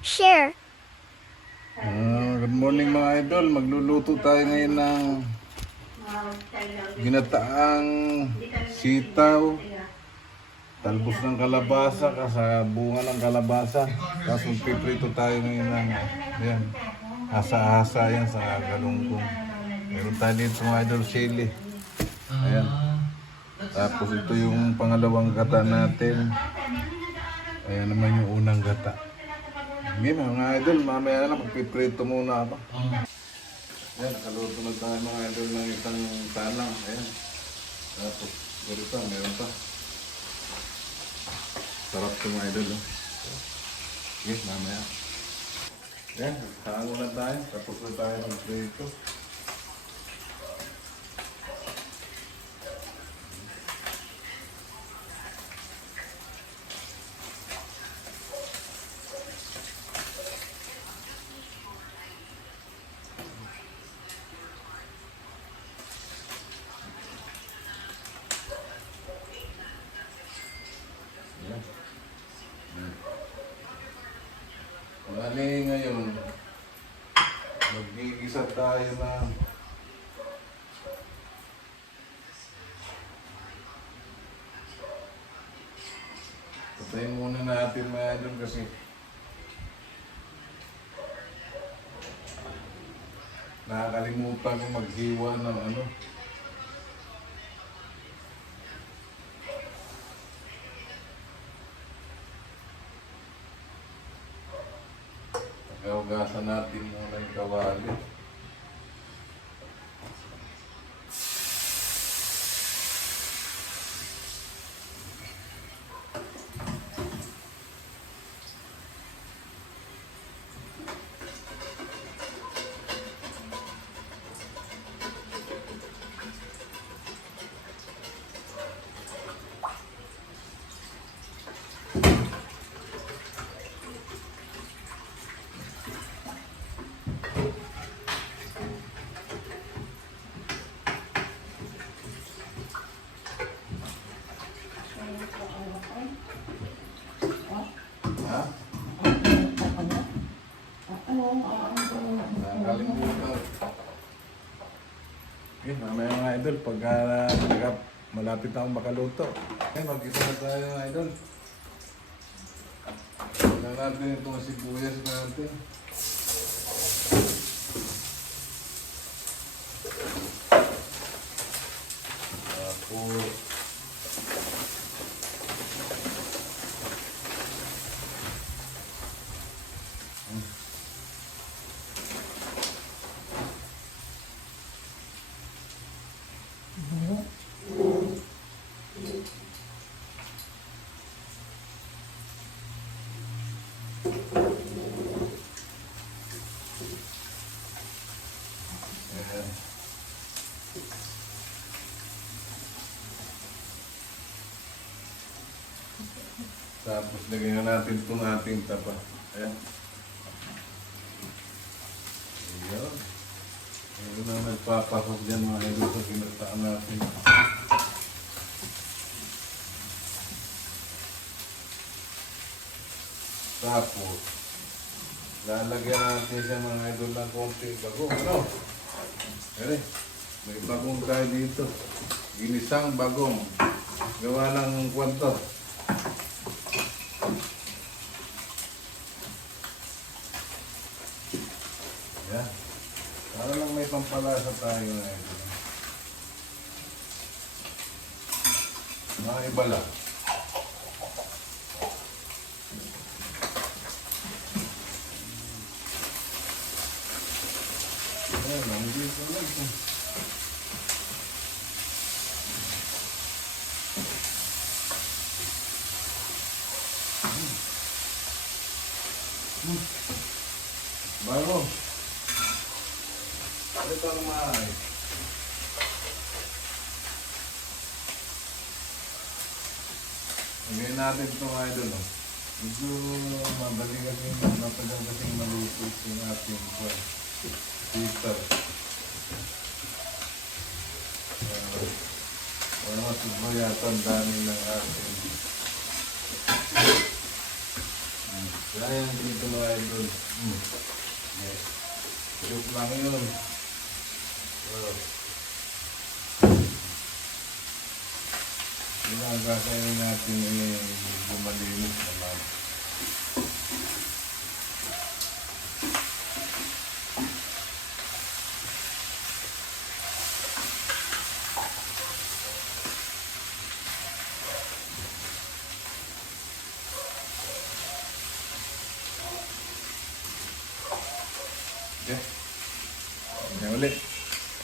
share. Good morning mga idol. Magluluto tayo ngayon ng ginataang sitaw, talbos ng kalabasa, bunga ng kalabasa. Tapos magpiprito tayo ngayon ng yan, hasa-hasa yan sa galunggong. Meron tayo dito mga idol, sili. Ayan. Tapos ito yung pangalawang gata natin. Ayan naman yung unang gata. Hindi mga idol, mamaya na lang magpiprito muna ako. Ayan, nakaluto na tayo mga idol ng isang talang. Ayan. Tapos, gano'n pa, meron pa. Sarap ito mga idol. Oh. Sige, mamaya. Ayan, hango na tayo. Tapos na tayo magprito. Bali ngayon, magigisa tayo na patayin muna natin mga idol kasi nakakalimutan ko maghiwa ng ano. Hugasan natin muna yung kawali. Ha? Nakakalimutan. Okay, mamaya mga idol, pagka malapit na akong makaluto. Okay, mag-isa na tayo mga idol. Tignan natin itong sibuyas natin. Tapos ayan. Tapos lagyan na natin itong ating tapa. Ayan. Ayan. Ayan na nagpapasok dyan mga idol sa kinataan natin. Tapos, lalagyan natin siya mga idol ng konting bagong. Ano? Kaya may bagong tayo dito. Ginisang bagong. Gawa ng kwanto. Yan. Para lang may pampalasa tayo na ito. Mga iba lang. Ayan lang, hindi ko lang ito. Bago. Ito ang maayos. Lagyan natin ito mga idol. Medyo madali kasi matagal kasing maluto yung ating sitaw. Wala matugma yata ang dami ng ating Kaya yung ganito mga idol. Yes. Joke lang yun. Oh. Yung ang kakainin natin ay lumalinis naman. Okay. Okay, ulit.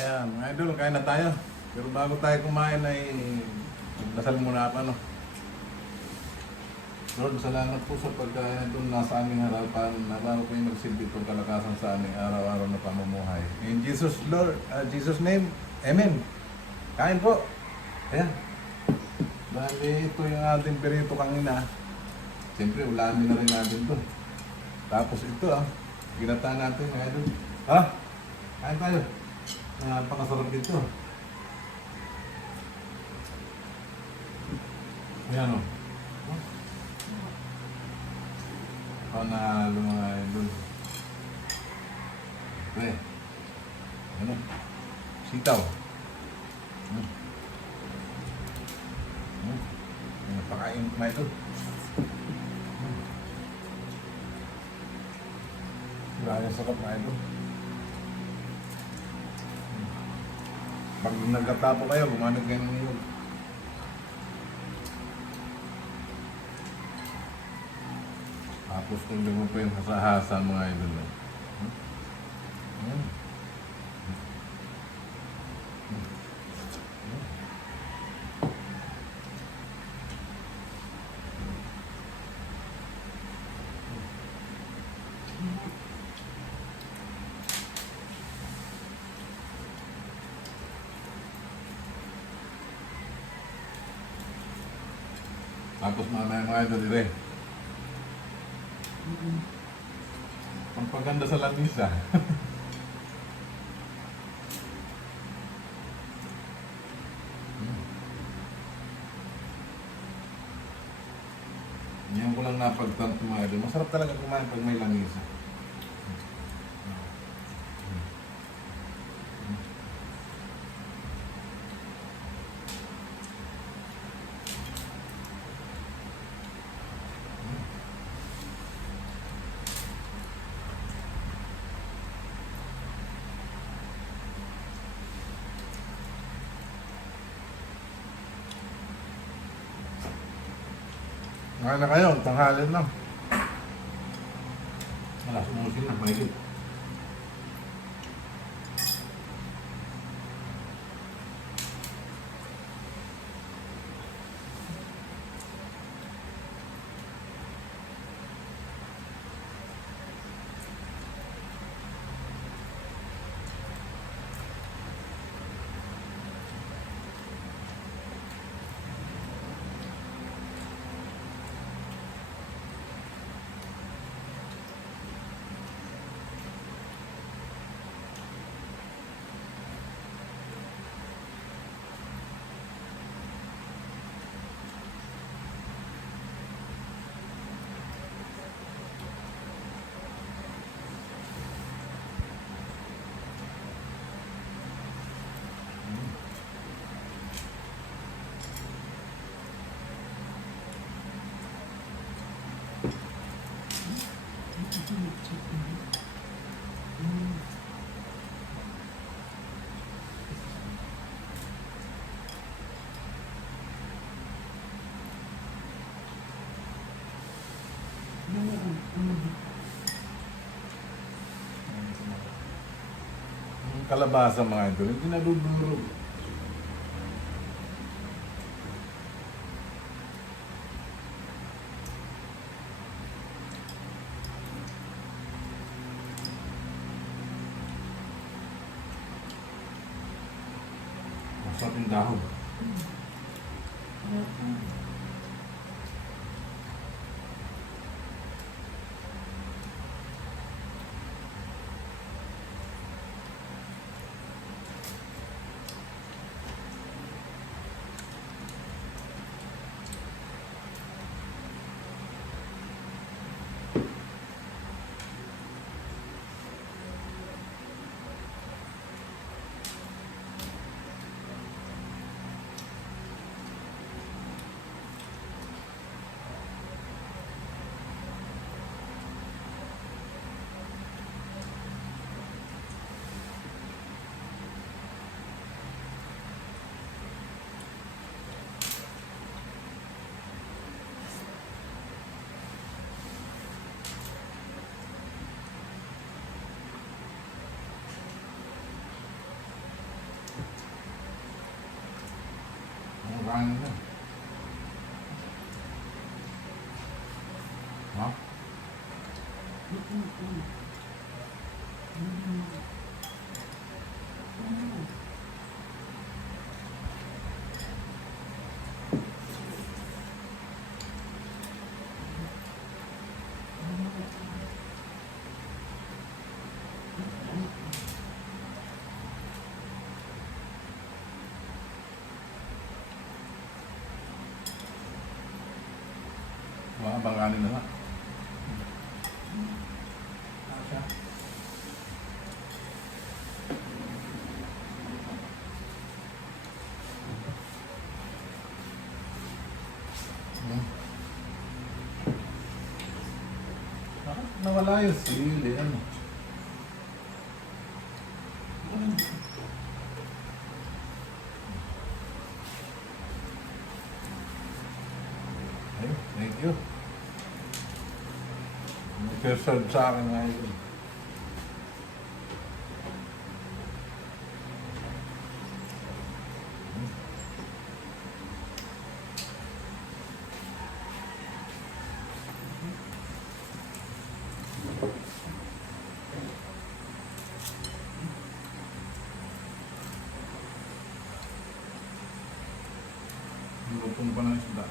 Ayan, mga idol, kain na tayo. Pero bago tayo kumain ay magdasal muna ako, ano. Lord, salamat po sa pagkain ito nasa aming harapan. Nabago po yung magsilbi itong kalakasan sa aming araw-araw na pamumuhay. In Jesus, Lord, Jesus name, Amen. Kain po. Ayan. Bali, ito yung ating perito kanina. Siyempre, ulamin na rin natin ito. Tapos ito, ginata natin, mga idol. Ha? Kain tayo. Napakasarap dito. Ayan, o. Panalo, mga idol. Okay. Ano? Sitaw. Napakain mga idol. Grabe sarap mga idol. Pag nagkatapo kayo, gumamit kayo ng niyog. Tapos tuloy mo pa yung hasa-hasa mga idol. Tapos mamaya mga idol dire. Ang paganda sa lamisa. Yan ko lang napagtanto mga idol. Masarap talaga kumain pag may lamisa. Ngayon na kayo, tanghalin lang. Wala, sumusin na, mahigit. Yung kalabasa mga idol, hindi nadudurog. Masarap yung dahon. Mga banganin na nga. Nawala yung sili, ano? Ay, thank you. Nag-serve sa akin ngayon. Lutong pa ng isda.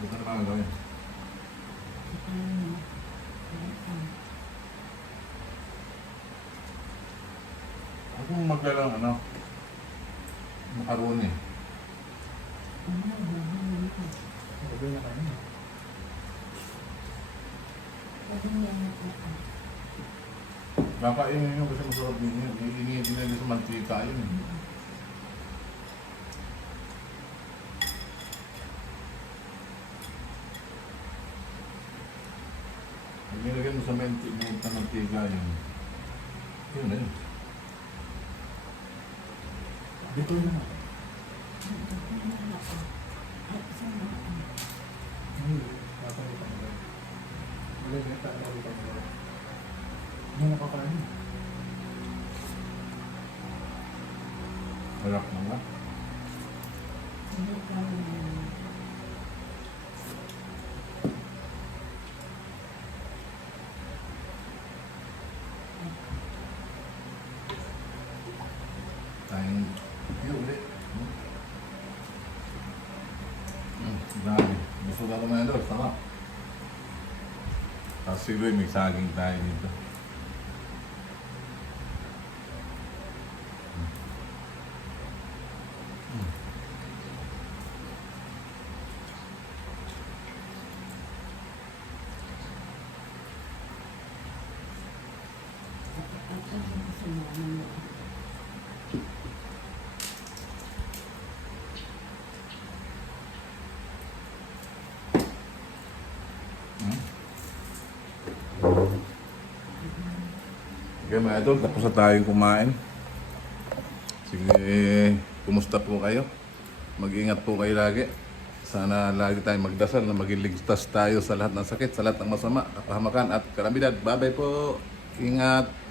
Bukan apa yang gawin? Ako maglalang ano? Makaroni. Kakainin nyo kasi masarap din yun. Iingitin nila sa mantika yun. Pag nilagyan mo sa mantika yun. Yun na yun. Dito yun na. Hindi nakakain. Harap mo nga. Tayong yun ulit. Dami. Gusto na naman ito. Sarap. Tapos siguro may saging tayo dito. Okay mga idol, tapos na tayong kumain. Sige, kumusta po kayo? Mag-ingat po kayo lagi. Sana lagi tayong magdasal na maging ligtas tayo sa lahat ng sakit, sa lahat ng masama, kapahamakan at kalamidad. Bye-bye po. Ingat.